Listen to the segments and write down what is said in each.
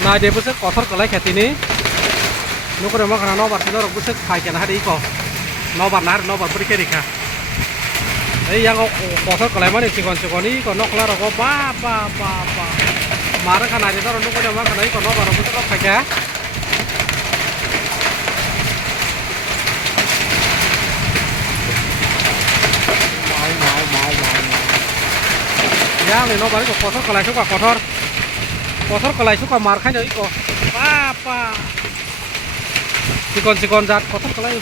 Nah dia busuk kotor kelai kayak ini. Nuku dia mau karena nobar sih orang busuk pakai nah hari iko. Nobar beri kerika. Yang kotor kelai mana cikon ini kono kelar kok pa. Marah kan ada orang nuku dia mau karena iko nobar orang busuk pakai. Mau. Yang ini nobar itu kotor kelai suka kotor kelai suka marah kan iko. Pa. Cikon zat kotor kelai.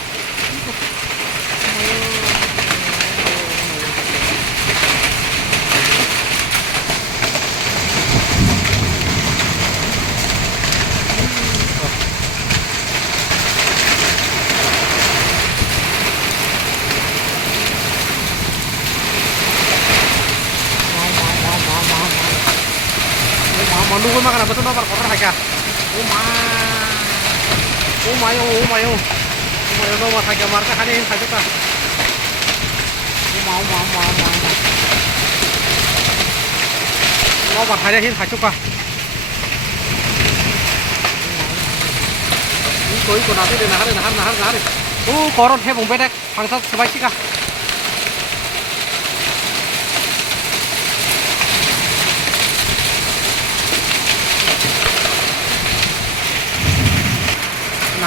Mau nunggu makan apa tuh nomor kotor aja. Umayo nomor aja marka kanin saja kah. Mau. Nomor aja hin saja kah. Iko nanti di nahar. Koron hebung bedek bangsat sebaik sih kah.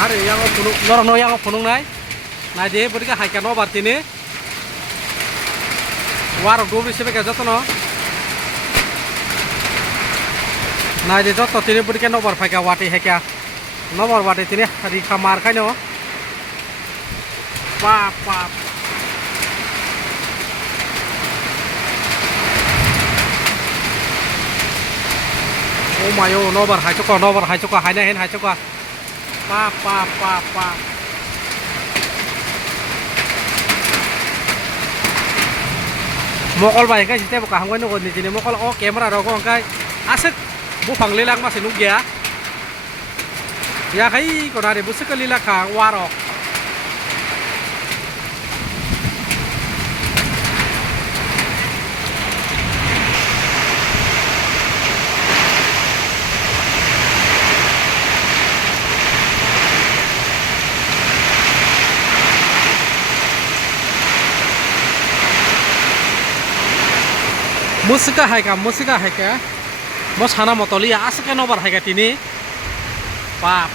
Hari yang punung yang punung nai, nah dia beri ke haikan no berarti ini, warung dua belas sebagai jatuh no, nah dia jatuh ini beri ke nomor pakai wati haikan, nomor wati ini hari kamar kan no, pa. Oh mayo nomor hai cuka hai nahin hai cuka. Pa. Mokol ba cái site buka hangwan no ni jini mokol camera ro ko kai asik bu phang lilang masih nunggu ya kai ko na re bu sekali la ka waro musika haika mos hana motoli asake nobar haika tini pa